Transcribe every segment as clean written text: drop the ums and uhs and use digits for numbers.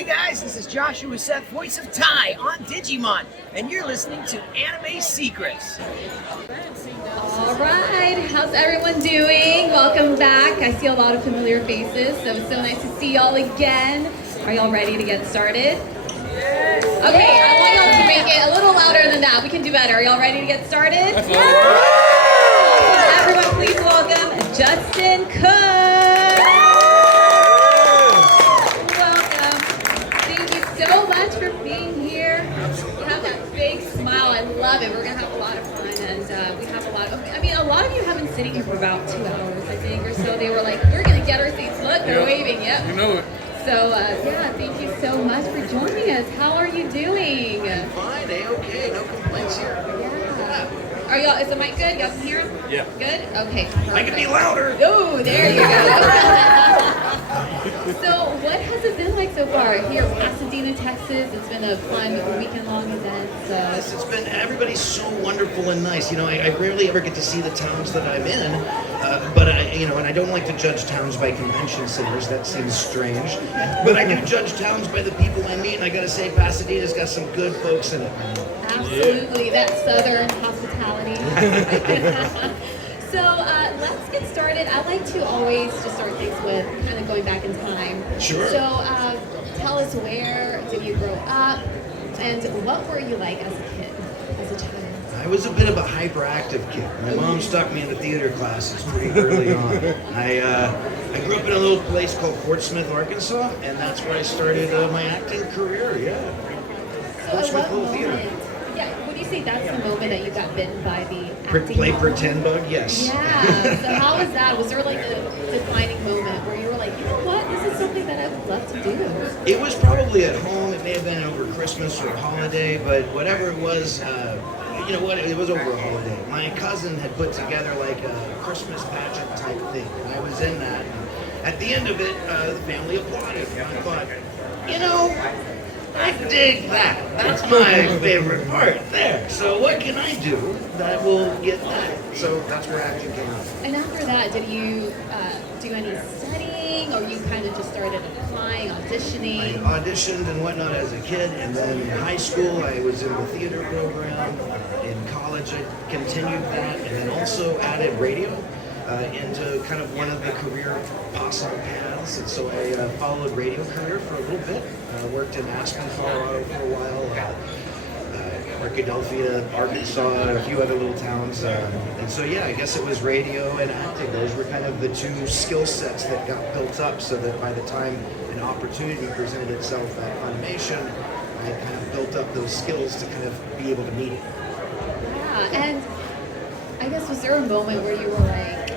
Hey guys, this is Joshua Seth, voice of Ty on Digimon, and you're listening to Anime Secrets. All right, how's everyone doing? Welcome back. I see a lot of familiar faces, so it's so nice to see y'all again. Are y'all ready to get started? Yes. Okay, I want y'all to make it a little louder than that. We can do better. Are y'all ready to get started? Yes. Everyone, please welcome Justin Cook. Welcome. Thank you so much for being here. You have that big smile. I love it. We're gonna have a lot of fun, and we have a lot of. I mean, a lot of you have been sitting here for about 2 hours, I think, or so. They were like, "We're gonna get our seats." Look, they're waving. Yep. You know it. So, yeah, thank you so much for joining us. How are you doing? Fine, okay, no complaints here. Yeah. Are y'all, is the mic good? Y'all can hear us? Yeah. Good? Okay. I can be louder. Oh, there you go. So, what has it been like so far? Here in Pasadena, Texas, it's been a fun weekend-long event. Yes, it's been, everybody's so wonderful and nice. You know, I rarely ever get to see the towns that I'm in, but and I don't like to judge towns by convention centers. That seems strange. But I do judge towns by the people I meet, and I gotta say, Pasadena's got some good folks in it. Absolutely, that southern hospitality. So let's get started. I like to always just start things with kind of going back in time. Sure. So tell us, where did you grow up, and what were you like as a kid, as a child? I was a bit of a hyperactive kid. My mom stuck me into theater classes pretty early on. I grew up in a little place called Fort Smith, Arkansas, and that's where I started my acting career. Yeah. So Fort at Smith what Little moment? Theater. Yeah, would you say that's the moment that you got bitten by the acting Play bug? pretend bug, yes. Yeah. So how was that? Was there like a defining moment where you were like, you know what, this is something that I would love to do? It was probably at home. It may have been over Christmas or a holiday, but whatever it was, you know what? It was over a holiday. My cousin had put together like a Christmas pageant type thing, and I was in that. And at the end of it, the family applauded, and I thought, you know, I dig that. That's my favorite part there. So what can I do that will get that? So that's where acting came out. And after that, did you do any studying, or you kind of just started applying, I auditioning? auditioned and whatnot as a kid, and then in high school I was in the theater program. In college I continued that, and then also added radio into kind of one of the career possible paths. And so I followed radio career for a little bit. Worked in Aspen, Colorado for a while. Arkadelphia, Arkansas, and a few other little towns. And so, yeah, I guess it was radio and acting. Those were kind of the two skill sets that got built up so that by the time an opportunity presented itself at Funimation, I kind of built up those skills to kind of be able to meet it. Yeah, and I guess was there a moment where you were like,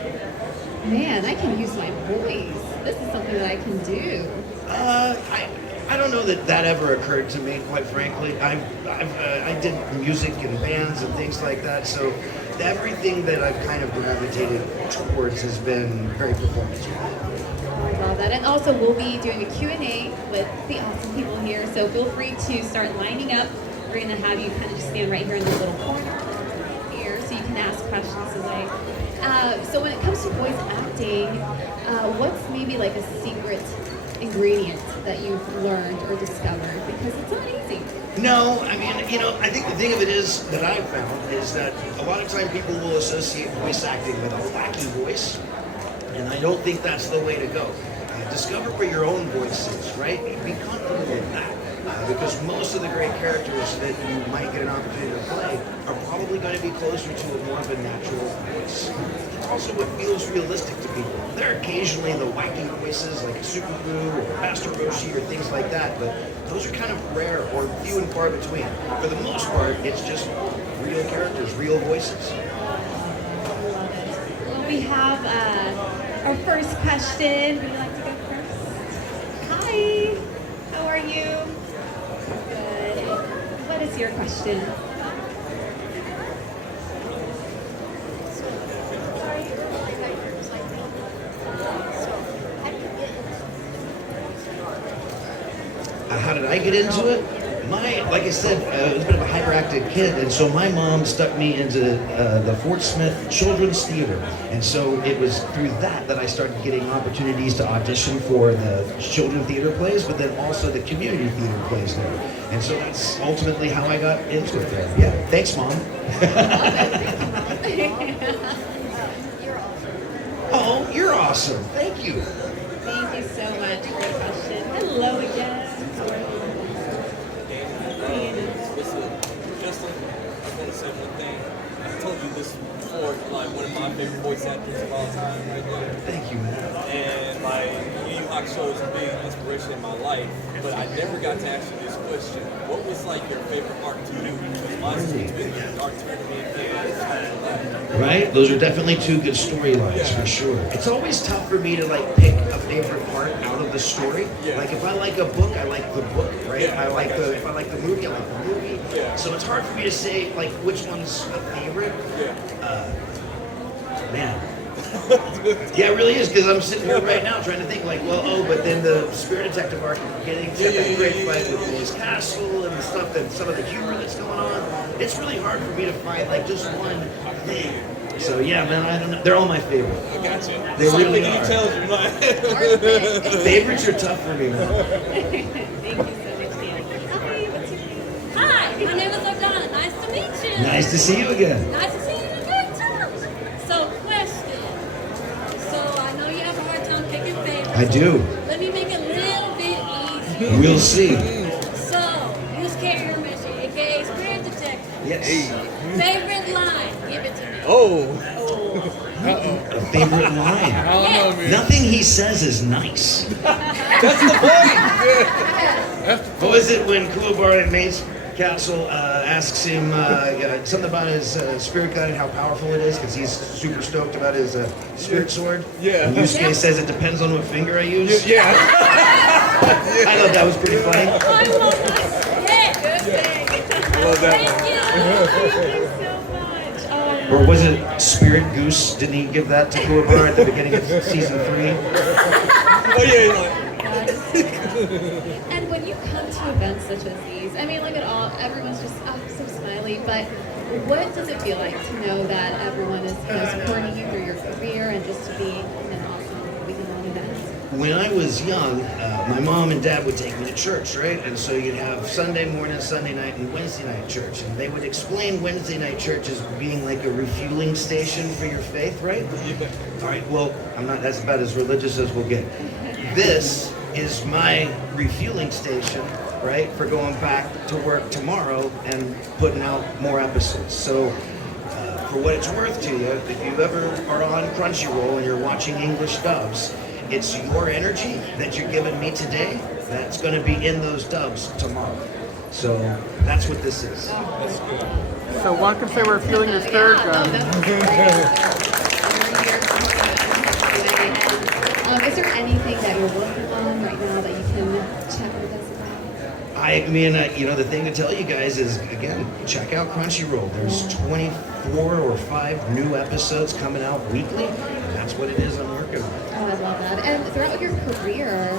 man, I can use my voice. This is something that I can do. I don't know that that ever occurred to me, quite frankly. I did music and bands and things like that, so everything that I've kind of gravitated towards has been very performance-oriented. I love that. And also, we'll be doing a Q&A with the awesome people here, so feel free to start lining up. We're going to have you kind of just stand right here in this little corner here, so you can ask questions away. So when it comes to voice acting, what's maybe like a secret ingredient that you've learned or discovered? Because it's not easy. No, I mean, you know, I think the thing of it is that I've found is that a lot of time people will associate voice acting with a wacky voice, and I don't think that's the way to go. Discover where your own voice is, right? Be comfortable with that. Because most of the great characters that you might get an opportunity to play are probably going to be closer to a more of a natural voice. It's also what feels realistic to people. There are occasionally the wacky voices like a Super Boo or Master Roshi or things like that, but those are kind of rare or few and far between. For the most part, it's just real characters, real voices. I love it. Well, we have our first question. Would you like to go first? Hi. How are you? Good. What is your question? How did I get into it? Like I said, I was a bit of a hyperactive kid, and so my mom stuck me into the Fort Smith Children's Theater, and so it was through that I started getting opportunities to audition for the children's theater plays, but then also the community theater plays there, and so that's ultimately how I got into it there. Yeah, thanks, Mom. Oh, you're awesome. Thank you. Thank you so much for the question. Hello again. Justin, I want to say one thing. I told you this before, like one of my favorite voice actors of all time, right there. Thank you, man. And like Yu Yu Hakusho is a big inspiration in my life, but I never got to ask you this question. What was like your favorite arc to do? Because mine's been the arc tournament and Right? Those are definitely two good storylines for sure. It's always tough for me to like pick a favorite part out of the story. Yeah. Like if I like a book, I like the book, right? Yeah, If I like the movie, I like the movie. Yeah. So it's hard for me to say like which one's a favorite. Man. Yeah, it really is, because I'm sitting here right now trying to think like, well, but then the Spirit Detective arc at the beginning, that great fight with Bully's Castle and the stuff that some of the humor that's going on. It's really hard for me to find like just one thing. So yeah, man, I don't know. They're all my favorite. I got you. They really are. Details are mine. Favorites are tough for me, man. Thank you so much, Danny. Hi, what's your name? Hi, my name is Ordana. Nice to meet you. Nice to see you again. Nice to see you again, too. So, question. So, I know you have a hard time picking favorites. I do. Let me make it a little bit easier. We'll see. So, use Carrier Mission, aka Spirit Detective. Yes. Favorite line? Give it to me. A favorite line. I don't know, man. Nothing he says is nice. That's the point. What was it when Kuwabara in Main's Castle asks him something about his spirit gun and how powerful it is because he's super stoked about his spirit sword? Yeah. And Yusuke says it depends on what finger I use. Yeah. I thought that was pretty funny. Oh, I love that. Yeah, good thing. Love that Thank one. you. Thank you so much. Or was it Spirit Goose? Didn't he give that to Kuwabara at the beginning of season 3? Oh yeah. And when you come to events such as these, I mean, look at all, everyone's just so smiley, but what does it feel like to know that everyone is supporting you through your career and just to be in an awesome weekend-long event? When I was young, my mom and dad would take me to church, right? And so you'd have Sunday morning, Sunday night, and Wednesday night church. And they would explain Wednesday night church as being like a refueling station for your faith, right? All right, well, I'm not, that's about as religious as we'll get. This is my refueling station, right, for going back to work tomorrow and putting out more episodes. So for what it's worth to you, if you ever are on Crunchyroll and you're watching English dubs, it's your energy that you're giving me today that's going to be in those dubs tomorrow. So that's what this is. So one can say we're feeling your third gun. Is there anything that you're working on right now that you can chat with us about? I mean, the thing to tell you guys is, again, check out Crunchyroll. There's 24 or 5 new episodes coming out weekly, and that's what it is I'm working on. Oh, I love that. And throughout your career,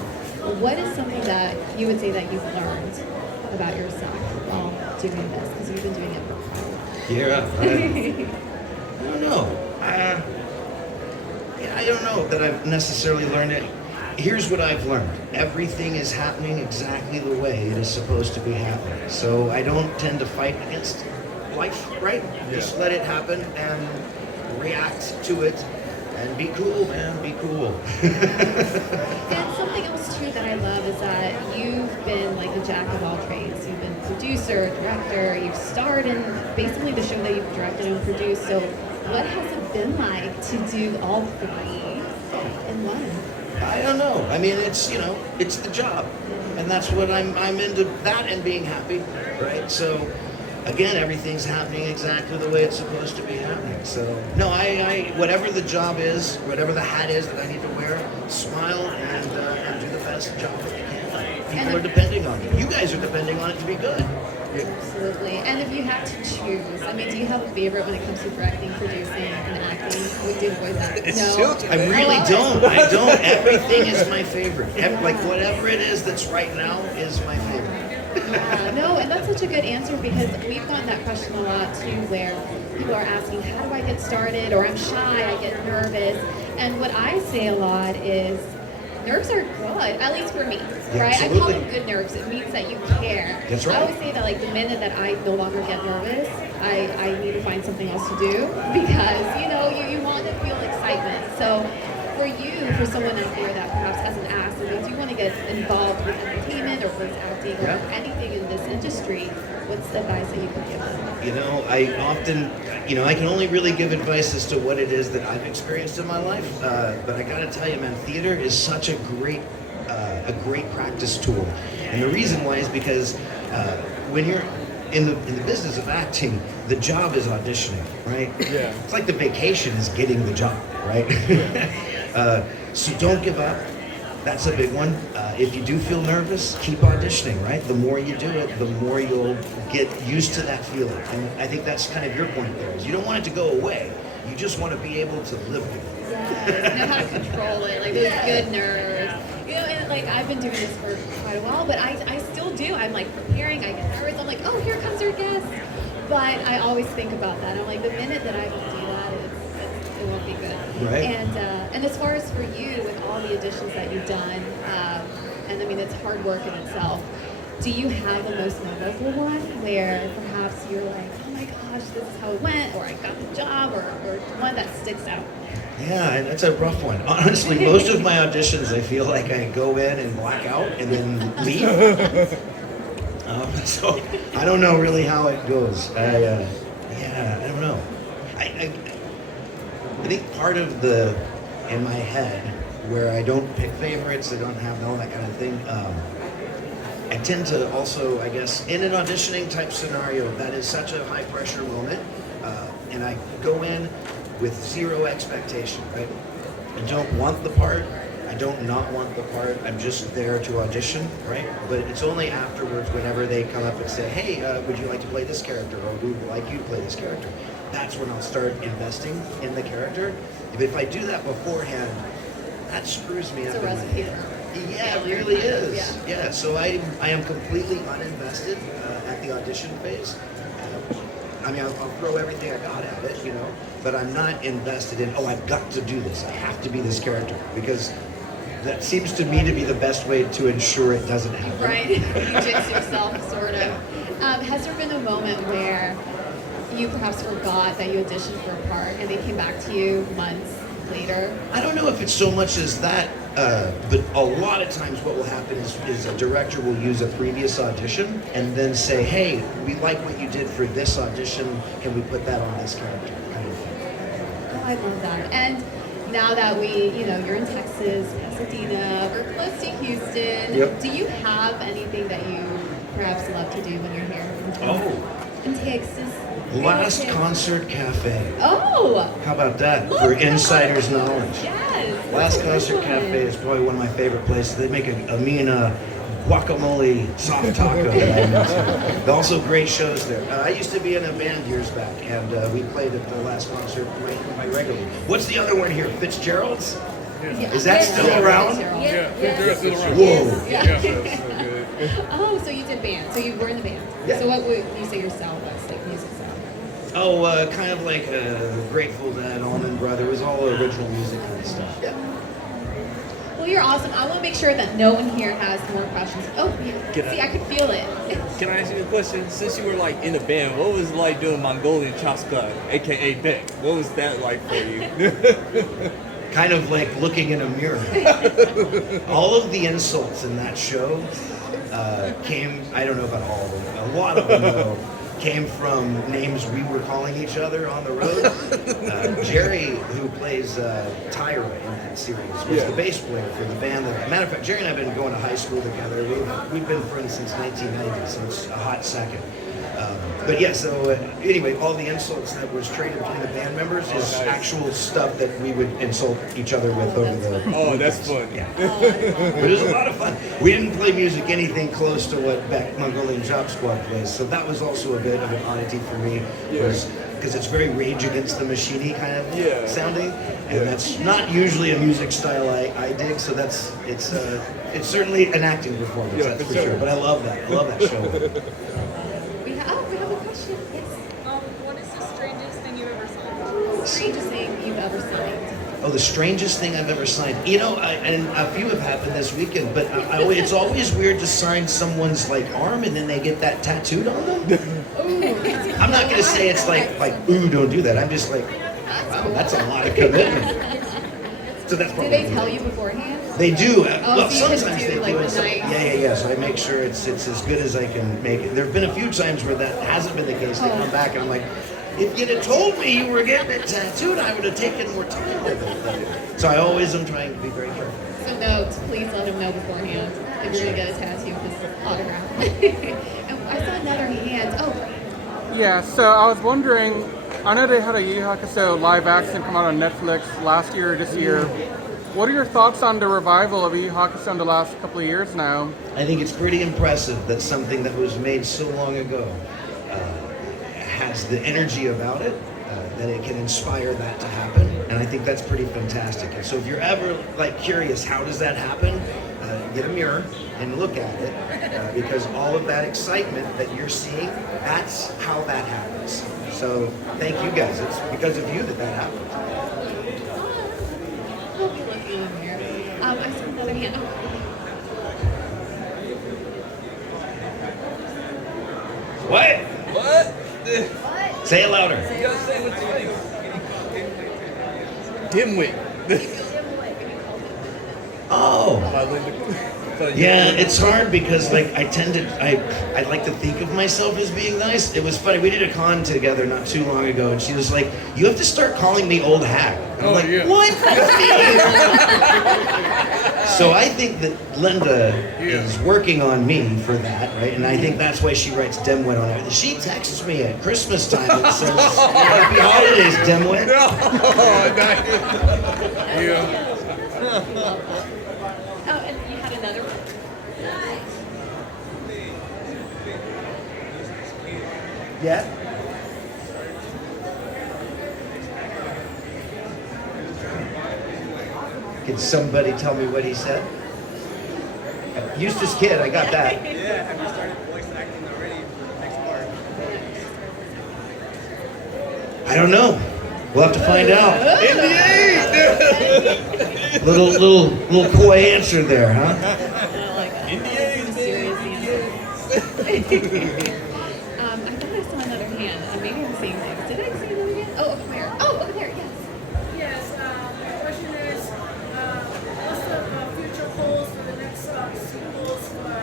what is something that you would say that you've learned about yourself while doing this? Because you've been doing it for a while. Yeah, I don't know. I don't know that I've necessarily learned it. Here's what I've learned. Everything is happening exactly the way it is supposed to be happening. So I don't tend to fight against life, right? Just let it happen and react to it and be cool, man, be cool. And something else too that I love is that you've been like a jack of all trades. You've been producer, director, you've starred in basically the show that you've directed and produced. So what has it been like to do all 3 in one? I don't know. I mean, it's the job, and that's what I'm into. That and being happy, right? So, again, everything's happening exactly the way it's supposed to be happening. So, no, I whatever the job is, whatever the hat is that I need to wear, smile and do the best job that I can. People are depending on it. You guys are depending on it to be good. Absolutely. And if you had to choose, I mean, do you have a favorite when it comes to directing, producing, and acting? We did avoid that. No. I really don't. I don't. Everything is my favorite. Like whatever it is that's right now is my favorite. No, and that's such a good answer because we've gotten that question a lot too, where people are asking, how do I get started? Or I'm shy, I get nervous. And what I say a lot is, nerves are good, at least for me, right? I call them good nerves. It means that you care. That's right. I always say that like the minute that I no longer get nervous, I need to find something else to do because, you want to feel excitement. So for you, for someone out there that perhaps hasn't asked, and they do want to get involved with entertainment or with acting or anything in this industry, what's the advice that you could give them? I often, I can only really give advice as to what it is that I've experienced in my life. But I gotta tell you, man, theater is such a great practice tool. And the reason why is because when you're in the business of acting, the job is auditioning, right? Yeah. It's like the vacation is getting the job, right? So don't give up. That's a big one. If you do feel nervous, keep auditioning, right? The more you do it, the more you'll get used to that feeling. And I think that's kind of your point there, is you don't want it to go away. You just want to be able to live with it. Yes, know how to control it, like those good nerves. And like I've been doing this for quite a while, but I still do. I'm like preparing, I get nervous. I'm like, oh, here comes our guest. But I always think about that. I'm like, the minute that I don't do that, it won't be good. Right. And as far as for you, with all the auditions that you've done, and I mean, it's hard work in itself, do you have the most memorable one where perhaps you're like, oh my gosh, this is how it went, or I got the job, or one that sticks out? Yeah, that's a rough one. Honestly, most of my auditions, I feel like I go in and black out and then leave. So I don't know really how it goes. I don't know. I think part of in my head, where I don't pick favorites, I don't have all that kind of thing, I tend to also, I guess, in an auditioning type scenario, that is such a high pressure moment, and I go in with zero expectation, right? I don't want the part, I don't not want the part, I'm just there to audition, right? But it's only afterwards, whenever they come up and say, hey, would you like to play this character, or we would like you to play this character, that's when I'll start investing in the character. If I do that beforehand, that screws me up. It's a recipe for yeah, it really is. Yeah, so I am completely uninvested at the audition phase. I mean, I'll throw everything I got at it, but I'm not invested in, I've got to do this. I have to be this character, because that seems to me to be the best way to ensure it doesn't happen. Right, you jinx yourself, sort of. Has there been a moment where you perhaps forgot that you auditioned for a part and they came back to you months later? I don't know if it's so much as that, but a lot of times what will happen is a director will use a previous audition and then say, hey, we like what you did for this audition, can we put that on this character? Kind of thing. Oh, I love that. And now that you're in Texas, Pasadena, we're close to Houston, Yep. Do you have anything that you perhaps love to do when you're here in Texas? Last Concert Cafe. Oh! How about that Look for at insider's that. knowledge? Yes. Last that's Concert a good Cafe one. is probably one of my favorite places. They make a mean guacamole soft taco. Also great shows there. I used to be in a band years back, and we played at the last concert quite regularly. What's the other one here? Fitzgerald's? Yeah. Is that still around? Yeah, they're still around. Whoa. Yeah. So good. Oh, so you did band. So you were in the band. Yeah. So what would you say your style was, like music style? Kind of like Grateful Dead, Allman Brothers. It was all original music kind of stuff. Yeah. Well, you're awesome. I want to make sure that no one here has more questions. Oh, yeah. See, I could feel it. Can I ask you a question? Since you were like in a band, what was it like doing Mongolian Chaska, aka Beck? What was that like for you? Kind of like looking in a mirror. All of the insults in that show came, I don't know about all of them, a lot of them though, came from names we were calling each other on the road. Jerry, who plays Tyra in that series, was the bass player for the band. Matter of fact, Jerry and I have been going to high school together. We've been friends since 1990, so it's a hot second. But yeah, so anyway, all the insults that was traded between the band members is actual stuff that we would insult each other with over the... Oh, that's fun. Yeah. But it was a lot of fun. We didn't play music anything close to what Beck Mongolian Job Squad plays, so that was also a bit of an oddity for me, because it's very Rage Against the Machine-y kind of sounding. and that's not usually a music style I dig. So it's certainly an acting performance, Yeah, that's for for sure. sure. But I love that. I love that show. We have a question. Yes. What is the strangest thing you ever saw? Strangest thing you've ever signed. Oh, the strangest thing I've ever signed. You know, and a few have happened this weekend, but it's always weird to sign someone's like arm and then they get that tattooed on them. I'm not gonna say it's like ooh, don't do that. I'm just like, wow, that's a lot of commitment. So that's Do probably. they tell you beforehand? They do. so Well, you can sometimes do, they like, do. the So, night- yeah. So I make sure it's as good as I can make it. There have been a few times where that hasn't been the case. They come back and I'm like, if you'd have told me you were getting it tattooed, I would have taken more time with it. So I always am trying to be very careful. So notes, please let them know beforehand if you're gonna get a tattoo because autograph. And I saw another hand. Oh, Yeah, so I was wondering, I know they had a Yu Yu Hakusho live action come out on Netflix last year or this year. What are your thoughts on the revival of Yu Yu Hakusho in the last couple of years now? I think it's pretty impressive that something that was made so long ago has the energy about it, that it can inspire that to happen, and I think that's pretty fantastic. And so if you're ever like curious, how does that happen? Get a mirror and look at it, because all of that excitement that you're seeing, that's how that happens. So thank you guys. It's because of you that happens. I'll be looking in here. I saw another hand. What? What? Say it louder. You gotta say what you think. Dimwit. Oh. By Linda. So Yeah, it's hard because like I like to think of myself as being nice. It was funny. We did a con together not too long ago, and she was like, "You have to start calling me old hag." And I'm like, yeah. "What?" So I think that Linda is working on me for that, right? And I think that's why she writes Dimwit on it. She texts me at Christmas time and says, "Happy holidays, Dimwit." Yeah. Oh, and you had another one. Yeah. Can somebody tell me what he said? Eustace Kid, I got that. Yeah, have you started voice acting already for the next part? I don't know. We'll have to find out. NDA! Little coy answer there, huh? NDAs, serious answer. I thought I saw another hand. Maybe I'm seeing things. Did I see another hand? Oh, over there. Oh, over there. Yes. Yes, my question is, what's the future holds for the next sequels for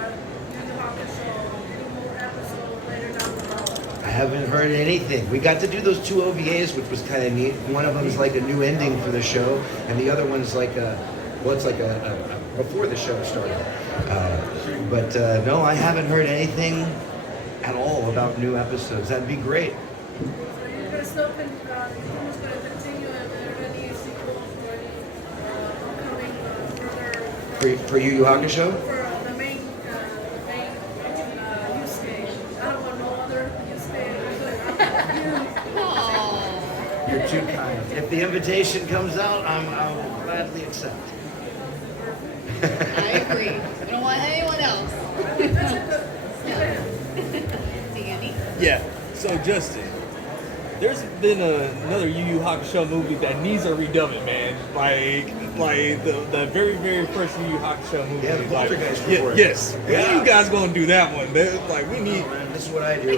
Yu Yu Hakusho? Any more episodes later down the road? I haven't heard anything. We got to do those two OVAs, which was kind of neat. One of them is like a new ending for the show, and the other one's like it's like a before the show started. But no, I haven't heard anything at all about new episodes. That'd be great. So you're going to still who's going to continue, and are there any sequels or any upcoming further For Yu Yu Hakusho? for the main Yusuke? I don't want no other Yusuke. Oh. You're too kind. If the invitation comes out, I'll gladly accept. I agree. We don't want anyone else. Danny? Yeah. So Justin, there's been another Yu Yu Hakusho movie that needs a redubbing, man. Like the very first Yu Yu Hakusho movie. Yeah, the like, Poltergeist yeah, before. yes. Yeah. When you guys gonna do that one? Like we need. This is what I do.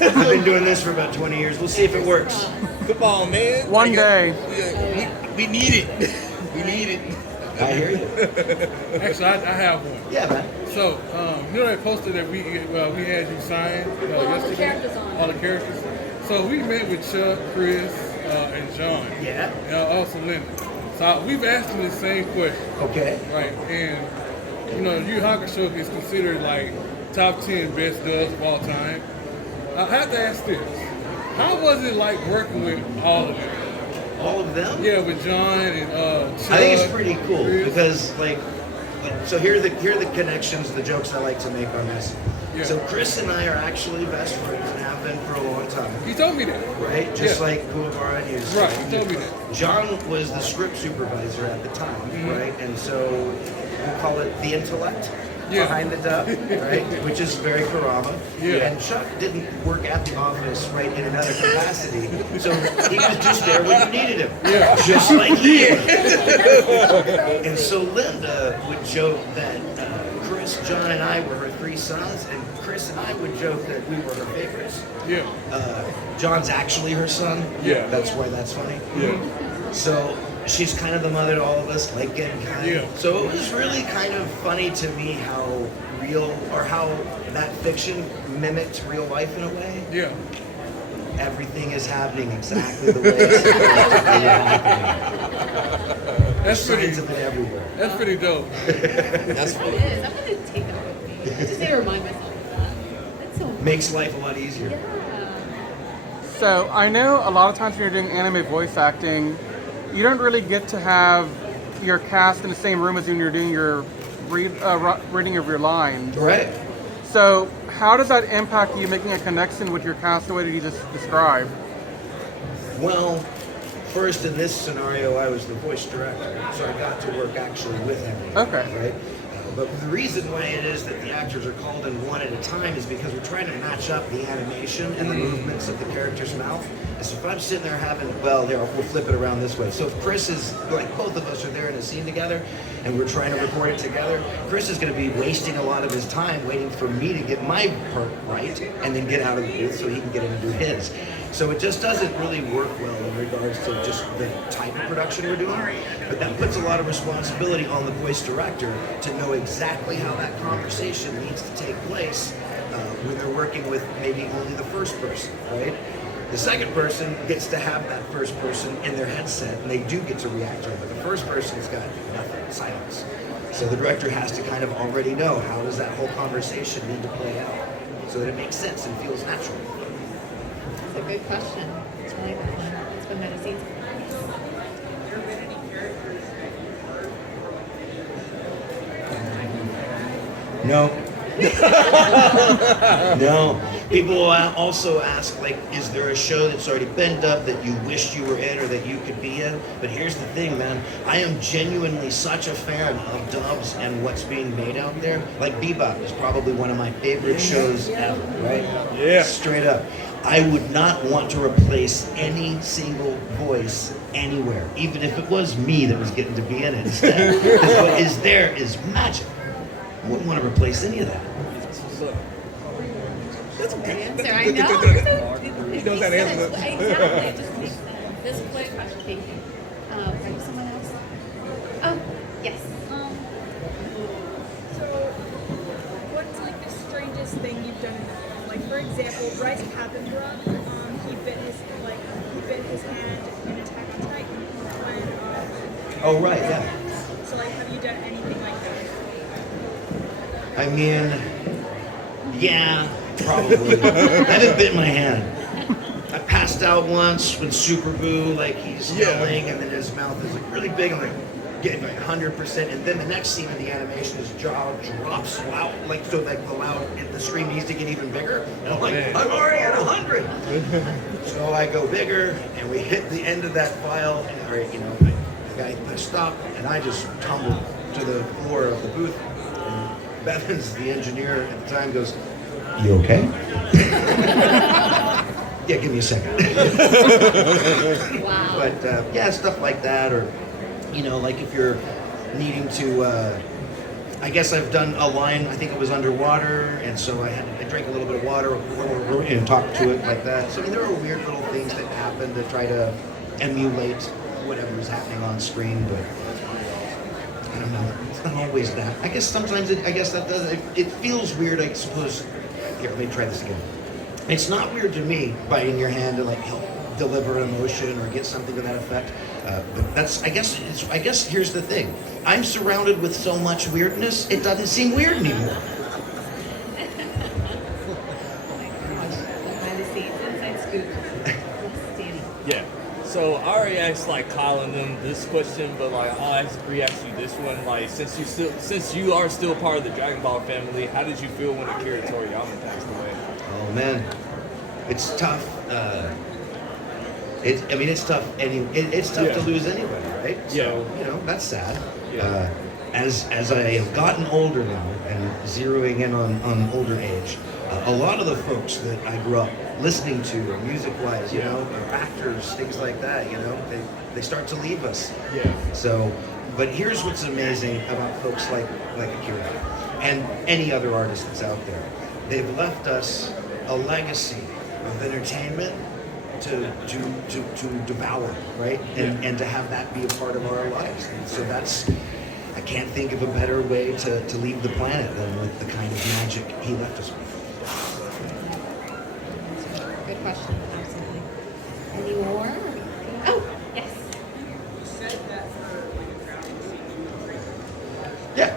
I've been doing this for about 20 years. We'll see if it works. Come on, man. One Like, day. yeah, we need it. We need it. I hear you. Actually, I have one. Yeah, man. So, you know that poster that we had you sign yesterday? characters on it. All the characters. So we met with Chuck, Chris, and John. Yeah. And also Linda. So we've asked them the same question, Okay. right? And you know, Yu Yu Hakusho is considered like top 10 best dubs of all time. I have to ask this: how was it like working with all of them? All of them? Yeah, with John and Chuck. I think it's pretty cool Chris. because, like, so here are the connections, the jokes I like to make on this. Yeah. So Chris and I are actually best friends and have been for a long time. You told me that. Right? Just Yeah. like Kuwabara and you. Right, you told me that. John was the script supervisor at the time, right? And so we'll call it the intellect Yeah. behind the dub, right? Which is very Karama. Yeah. And Chuck didn't work at the office, right, in another capacity. So he was just there when you needed him. Yeah. Just like you. And so Linda would joke that Chris, John, and I were her three sons, and Chris and I would joke that we were her favorites. Yeah. John's actually her son. Yeah. That's why that's funny. Yeah. So she's kind of the mother to all of us, like getting kind. Yeah. So it was really kind of funny to me how real, or how that fiction mimicked real life in a way. Yeah. Everything is happening exactly the way it's supposed to be happening. That's Signs pretty. of it everywhere. That's pretty dope. That's It funny. is. I'm gonna take that with me. Just to remind myself of that. That's so Makes life a lot easier. yeah. So I know a lot of times when you're doing anime voice acting, you don't really get to have your cast in the same room as when you're doing your reading of your lines. Right. So how does that impact you making a connection with your cast the way that you just described? Well, first in this scenario, I was the voice director, so I got to work actually with everyone. Okay. Right? But the reason why it is that the actors are called in one at a time is because we're trying to match up the animation and the movements of the character's mouth. And so if I'm sitting there having, well, here, we'll flip it around this way. So if Chris is, like both of us are there in a scene together and we're trying to record it together, Chris is going to be wasting a lot of his time waiting for me to get my part right and then get out of the booth so he can get in and do his. So it just doesn't really work well in regards to just the type of production we're doing. But that puts a lot of responsibility on the voice director to know exactly how that conversation needs to take place when they're working with maybe only the first person, right? The second person gets to have that first person in their headset and they do get to react to it, but the first person's got nothing, silence. So the director has to kind of already know how does that whole conversation need to play out so that it makes sense and feels natural. That's a good question. It's really good one. It's been behind the scenes. No. No. People will also ask, like, is there a show that's already been dubbed that you wished you were in or that you could be in? But here's the thing, man. I am genuinely such a fan of dubs and what's being made out there. Like, Bebop is probably one of my favorite shows ever, right? Yeah. Straight up. I would not want to replace any single voice anywhere, even if it was me that was getting to be in it instead. Because what is there is magic. I wouldn't want to replace any of that. That's Good okay. answer. I know. He knows that answer. Exactly. It just makes sense. This is a quick question. Thank you. Are you someone else? Oh, yes. So, what's like the strangest thing you've done? Like, for example, Bryce Pappendra, he bit his hand in Attack on Titan when. Oh, right, yeah. So, like, have you done anything like that? I mean, yeah, probably. I haven't bitten my hand. I passed out once with Super Boo, like he's yelling, and then his mouth is like really big. I'm like getting like 100%, and then the next scene in the animation, his jaw drops loud, like so, like the scream needs to get even bigger. And I'm like, I'm already at 100. So I go bigger, and we hit the end of that file, and the guy stopped, and I just tumbled to the floor of the booth. Bevins, the engineer at the time, goes, "You okay?" Yeah, give me a second. Wow. But yeah, stuff like that, or like if you're needing to, I guess I've done a line. I think it was underwater, and so I drank a little bit of water and talked to it like that. So I mean, there are weird little things that happen to try to emulate whatever is happening on screen, but I don't know. It's not always that. I guess sometimes it feels weird, I suppose. Here, let me try this again. It's not weird to me biting your hand to like help deliver an emotion or get something to that effect. But that's, I guess here's the thing. I'm surrounded with so much weirdness, it doesn't seem weird anymore. Behind the scenes, inside scoop. Danny. Yeah. So I already asked like Kyle and them this question, but like I'll re-ask you this one. Like since you are still part of the Dragon Ball family, how did you feel when Akira Toriyama passed away? Oh man, it's tough. It's tough. It's tough to lose anybody, right? So that's sad. Yeah. As I have gotten older now and zeroing in on older age, a lot of the folks that I grew up listening to, music-wise, actors, things like that, they start to leave us. Yeah. So, but here's what's amazing about folks like Akira and any other artist that's out there. They've left us a legacy of entertainment to devour, right? And to have that be a part of our lives. And so I can't think of a better way to leave the planet than with the kind of magic he left us with. Good question. Absolutely. Any more? Oh, yes. You said that for like a drowning scene, you would freeze. Yeah.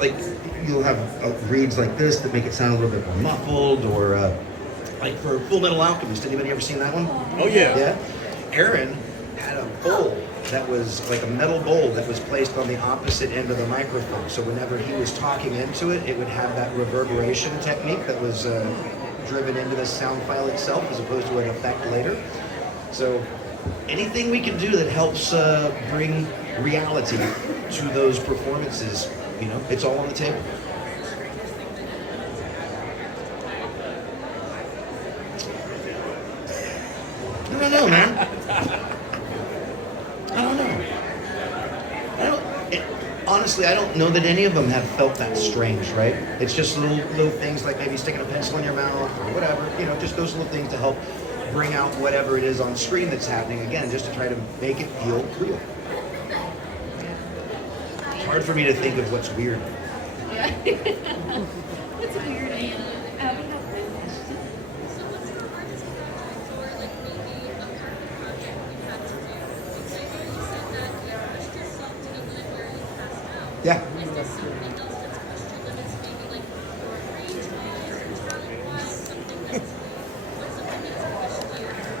Like you'll have reads like this that make it sound a little bit more muffled, or like for Full Metal Alchemist. Anybody ever seen that one? Oh yeah. Yeah. Aaron had a bowl that was like a metal bowl that was placed on the opposite end of the microphone. So whenever he was talking into it, it would have that reverberation technique that was driven into the sound file itself, as opposed to an effect later. So anything we can do that helps bring reality to those performances, it's all on the table. I don't know, man. I don't know. Honestly, I don't know that any of them have felt that strange, right? It's just little things like maybe sticking a pencil in your mouth or whatever, just those little things to help bring out whatever it is on screen that's happening, again, just to try to make it feel real. It's hard for me to think of what's weird. Yeah. What's weird? We have one question. So what's the hardest project or like maybe a part of the project you had to do? Because I know you said that you pushed yourself to the limit where you passed out. Yeah. Is there something else that's pushed your limits, maybe like your range-wise or talent-wise, something that's pushed you hard?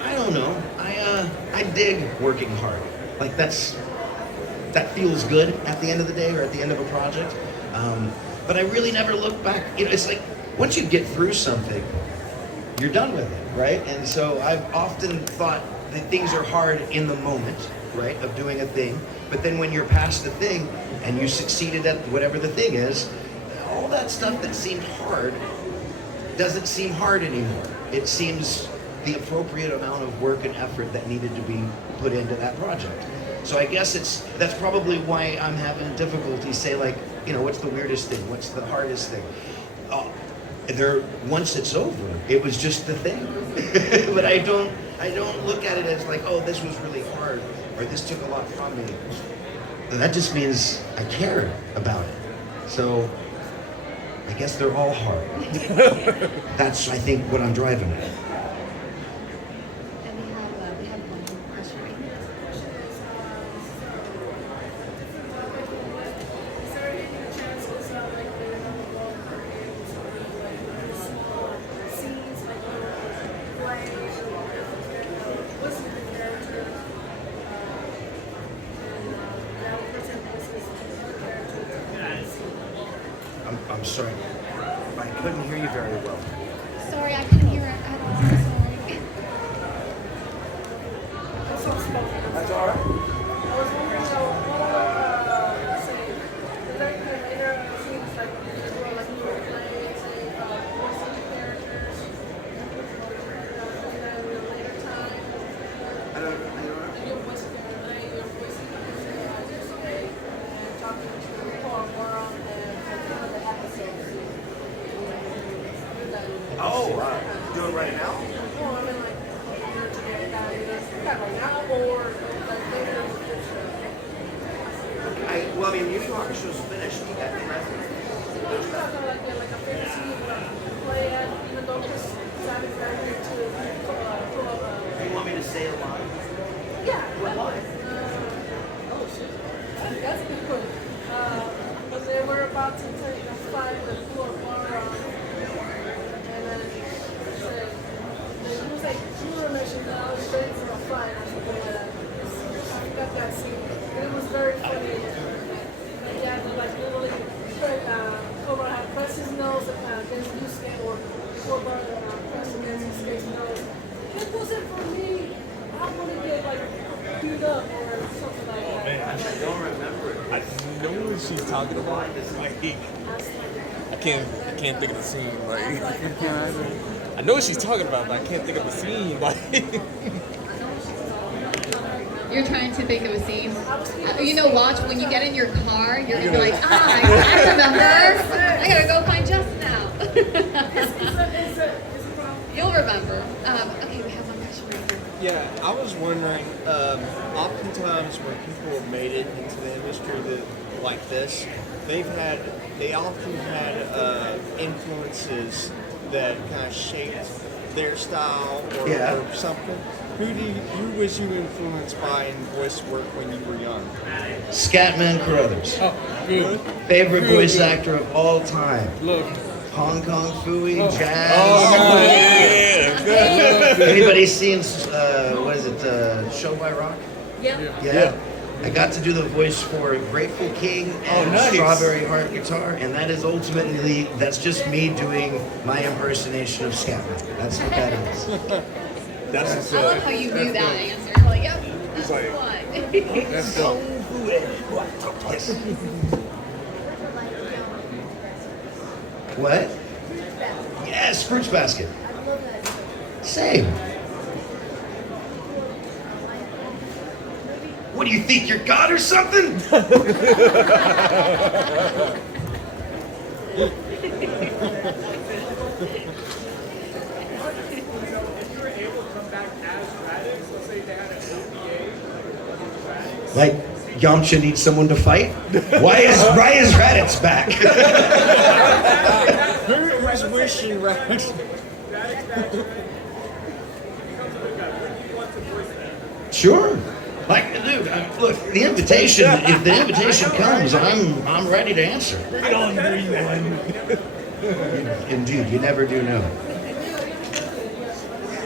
I don't know. I dig working hard. Like that feels good at the end of the day or at the end of a project. But I really never look back. It's like once you get through something, you're done with it, right? And so I've often thought that things are hard in the moment, right, of doing a thing. But then when you're past the thing and you succeeded at whatever the thing is, all that stuff that seemed hard doesn't seem hard anymore. It seems the appropriate amount of work and effort that needed to be put into that project. So I guess that's probably why I'm having difficulty say like, what's the weirdest thing? What's the hardest thing? Once it's over, it was just the thing. But I don't look at it as like, oh, this was really hard or this took a lot from me. That just means I care about it. So I guess they're all hard. That's, I think, what I'm driving at. And we have one more question right here. Is there any chances of like the wall curtains or like small scenes like plays or listening to the character and that person voices the character? I'm sorry. I couldn't hear you very well. Sorry, I couldn't hear it at all. Sorry. That's all right. I was wondering say, is there any later scenes like you would play, say, voicing the characters, and then at a later time, you're voicing the characters, and talking to Paul Moran and the episodes. Oh, do it right now? Well, I mean, like, you're together, kind of like now, or like later in the future. Yu Yu Hakusho's finished. You got the rest. So you're not gonna like get like a fantasy play at, even though this side is very good to pull up You want me to say a line? yeah. What line? Oh shit. That's a good one. about pressing as he skates down. This wasn't for me. I wanted to like beat up or something like that. Man, I don't remember. I know what she's talking about. It's like I can't think of the scene. Like I know what she's talking about, but I can't think of the scene. Like You're trying to think of a scene. You know, watch when you get in your car, you're gonna be like, I remember. I gotta go find Justin now. You'll remember. Okay, we have one question right here. Yeah, I was wondering, oftentimes when people have made it into the industry like this, they often had influences that kind of shaped their style or something. Who was you influenced by in voice work when you were young? Scatman Carruthers. Oh, good. Favorite Real voice good. actor of all time. Love. Hong Kong Phooey, Jazz. oh yeah, Anybody seen, what is it, Show by Rock? Yeah. I got to do the voice for Grateful King and nice. Strawberry Heart Guitar, and that is ultimately, that's just me doing my impersonation of Scatman. That's what that is. that's what's I love up. how you knew that answer. You're like, yep, that's like- the one. That's dope. Yes. What? Yes, Fruits Basket. Same. What do you think, you're God or something? If you were able to come back as Radix, let's say they had an OVA, Like, Yamcha needs someone to fight? Why is Raditz back? Who's wishing right? Radix back, becomes a good guy. When do you want to voice that? Sure. Like, dude, look, the invitation, if the invitation comes, I'm ready to answer. Bring on 3-1. Indeed, you never do know.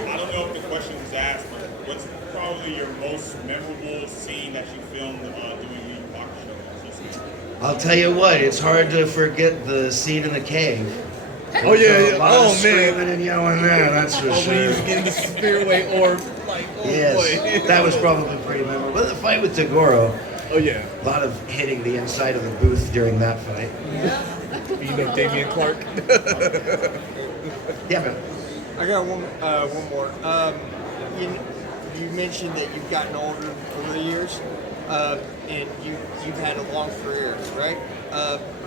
I don't know if the question was asked, but what's probably your most memorable scene that you filmed doing Yu Yu Hakusho? I'll tell you what, it's hard to forget the scene in the cave. Oh yeah, A yeah. lot of Oh man. screaming and yelling there, that's for Oh, when he was sure. getting the spearway orb, like oh Yes, boy. that was probably pretty memorable. But the fight with Tagoro, Oh yeah. a lot of hitting the inside of the booth during that fight. You know Damian Clark. Yeah, man. I got one more. You mentioned that you've gotten older over the years, and you've had a long career, right?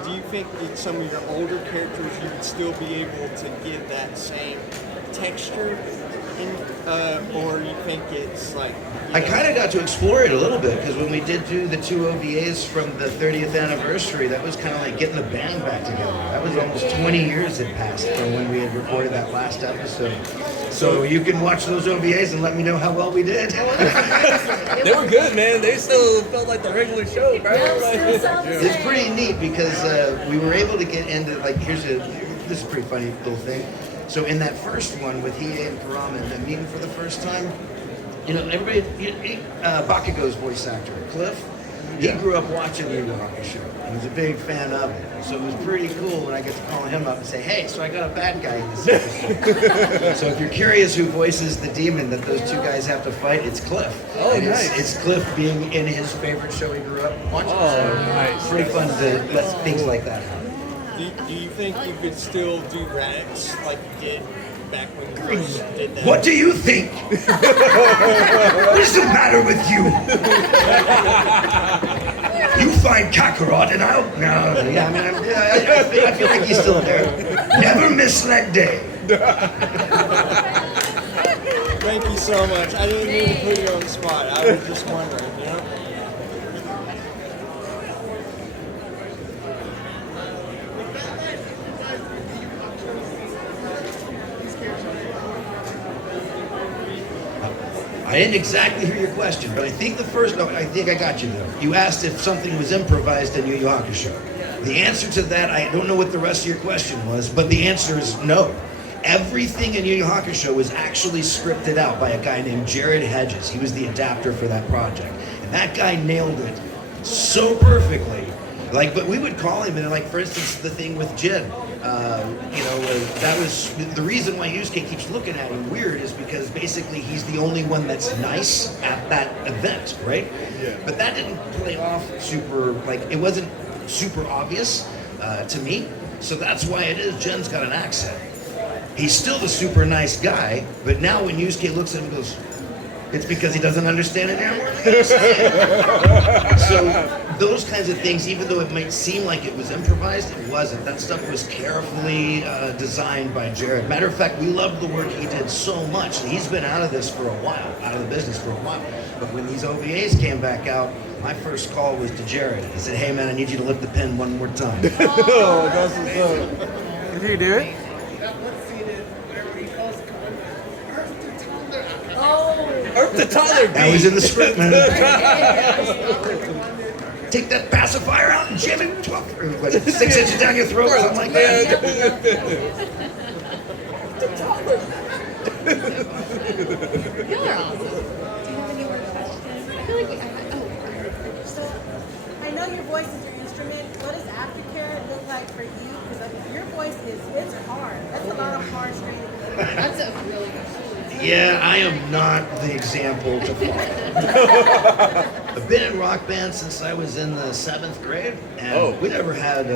Do you think that some of your older characters you would still be able to give that same texture, or you think it's like? I kind of got to explore it a little bit because when we did do the 2 OVAs from the 30th anniversary, that was kind of like getting the band back together. That was almost 20 years had passed from when we had recorded that last episode. So you can watch those OVAs and let me know how well we did. They were good, man. They still felt like the regular show, bro. It's pretty neat because we were able to get into, like, this is a pretty funny little thing. So in that first one with Hiei and Kurama and them meeting for the first time, you know, everybody, Bakugo's voice actor, Cliff, he grew up watching Yu Yu Hakusho. He was a big fan of it. So it was pretty cool when I get to call him up and say, hey, so I got a bad guy in this episode. So if you're curious who voices the demon that those two guys have to fight, it's Cliff. Oh, And nice. It's Cliff being in his favorite show he grew up watching. Oh, So nice. It's pretty fun to let things like that happen. Do you think you could still do Radix like you did back when you first did that? What do you think? What is the matter with you? You find Kakarot and I'll... No, yeah, I mean, I feel like he's still there. Never miss leg day. Thank you so much. I didn't mean to put you on the spot. I was just wondering, you know? I didn't exactly hear your question, but I think I think I got you though. You asked if something was improvised in Yu Yu Hakusho. The answer to that, I don't know what the rest of your question was, but the answer is no. Everything in Yu Yu Hakusho was actually scripted out by a guy named Jared Hedges. He was the adapter for that project. And that guy nailed it so perfectly. Like, but we would call him, and like, for instance, the thing with Jin. That was the reason why Yusuke keeps looking at him weird is because basically he's the only one that's nice at that event, right? Yeah. But that didn't play off super, like, it wasn't super obvious to me. So that's why it is Jen's got an accent. He's still the super nice guy, but now when Yusuke looks at him and goes, it's because he doesn't understand it anymore. So those kinds of things, even though it might seem like it was improvised, it wasn't. That stuff was carefully designed by Jared. Matter of fact, we loved the work he did so much. He's been out of this for a while, out of the business for a while. But when these OVAs came back out, my first call was to Jared. He said, hey man, I need you to lift the pen one more time. Oh, that's what's up. Did you do it? Earth the Tyler That was in the script, man. Take that pacifier out and jam it 6 inches down your throat, something like that. Y'all are awesome. Do you have any more questions? I feel like So, I know your voice is your instrument. What does aftercare look like for you? Because your voice it's hard. That's a lot of hard straining. that's a really good question. Yeah, I am not the example to follow. I've been in rock bands since I was in the 7th grade, and we never had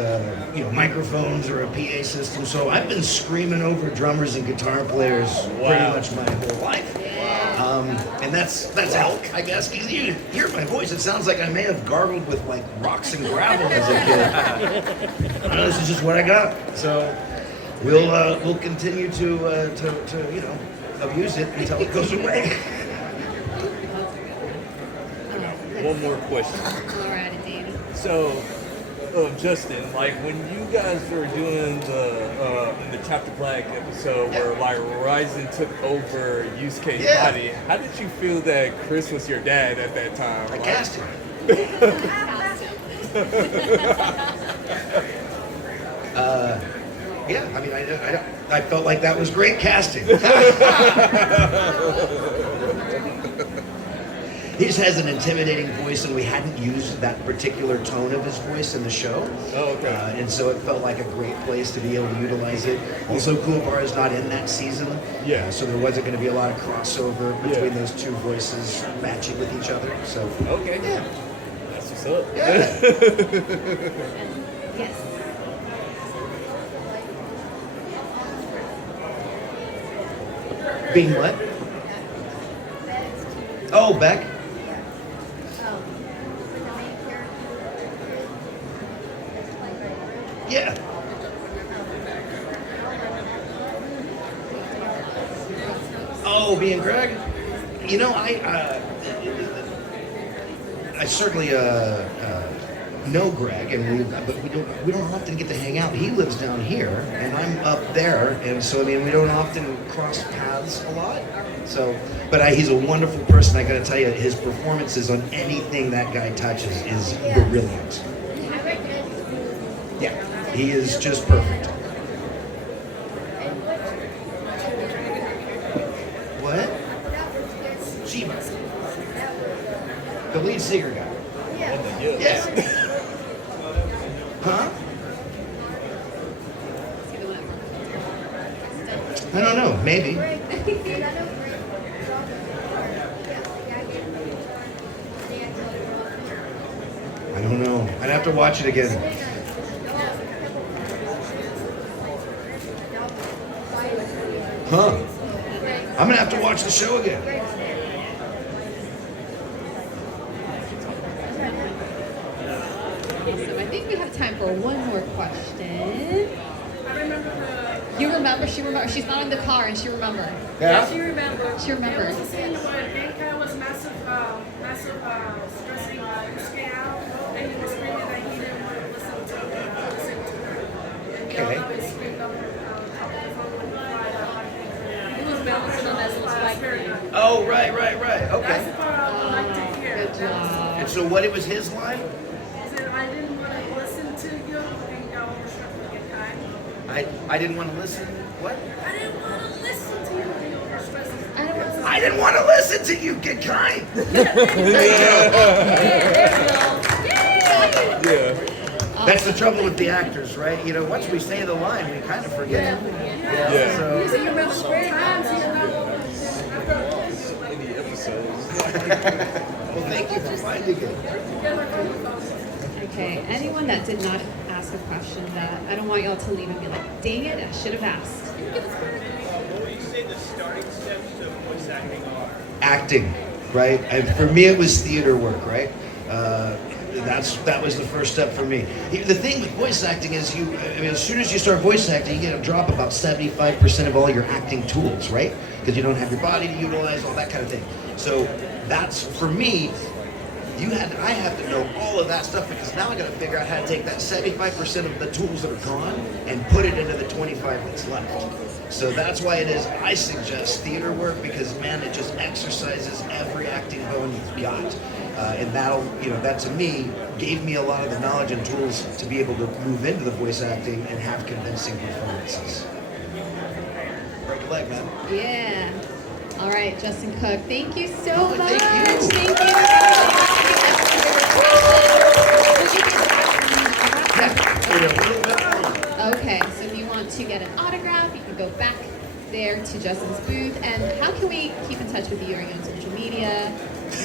microphones or a PA system, so I've been screaming over drummers and guitar players pretty much my whole life. And that's elk, I guess. You hear my voice, it sounds like I may have gargled with like rocks and gravel as a kid. I don't know, this is just what I got. So we'll continue to abuse it until it goes away. One more question. Alrighty, Danny. So, Justin, like when you guys were doing the Chapter Black episode where like Ryzen took over Yusuke's body, how did you feel that Chris was your dad at that time? I cast him. Yeah, I mean, I felt like that was great casting. He just has an intimidating voice, and we hadn't used that particular tone of his voice in the show. Oh, okay. And so it felt like a great place to be able to utilize it. Also, Kuwabara is not in that season. Yeah. So there wasn't going to be a lot of crossover between those two voices matching with each other. So. Okay. Yeah. That's what's up. Yeah. Yes. Being what? Oh, Beck. Yeah. Oh, being Greg. You know, I certainly know Greg, and we don't often get to hang out. He lives down here, and I'm up there, and so I mean we don't often cross paths a lot. So, but he's a wonderful person. I got to tell you, his performances on anything that guy touches is brilliant. Yeah, he is just perfect. What? Sheba, the lead singer guy. Yeah. Huh? I don't know. Maybe. I don't know. I'd have to watch it again. Huh? I'm gonna have to watch the show again. So I think we have time for one more question. I remember the. You remember? She remembers. She's not in the car, and she remembered. Yeah? She remembered. She remembered. There was a scene where Genka was massive stressing Yusuke out, and he was screaming that he didn't want to listen to her. And Okay. Yellow is screamed up top of the phone when he cried out. He was balancing on that little spike. Oh, right. Okay. That's the part I would like to hear. Good job. And so what was his line? He said, I didn't want to listen to you and go over stressing time. I didn't want to listen. What? I didn't want to listen to you and over stressing. I didn't want to listen to you. Get kind. Yeah. That's the trouble with the actors, right? You know, once we say the line, we kind of forget. Yeah. So, So you remember square times, you remember Any episodes. well, thank you for finding it. Okay, anyone that did not ask a question that I don't want y'all to leave and be like, dang it, I should have asked. What would you say the starting steps to voice acting are? Acting, right? And for me, it was theater work, right? That was the first step for me. The thing with voice acting is as soon as you start voice acting, you get a drop about 75% of all your acting tools, right? Because you don't have your body to utilize, all that kind of thing. So that's, for me, I have to know all of that stuff because now I got to figure out how to take that 75% of the tools that are gone and put it into the 25 that's left. So that's why it is I suggest theater work because man, it just exercises every acting bone you've got, and that to me gave me a lot of the knowledge and tools to be able to move into the voice acting and have convincing performances. Break a leg, man. Yeah. All right, Justin Cook, thank you so much. Thank you. Thank you. Okay, so if you want to get an autograph, you can go back there to Justin's booth. And how can we keep in touch with you? Are you on social media?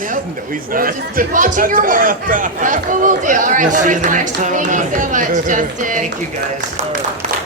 Nope. No, he's We'll not. just keep watching your work. That's what we'll do. All right. We'll see you the record. next time. Thank you so much, Justin. Thank you, guys.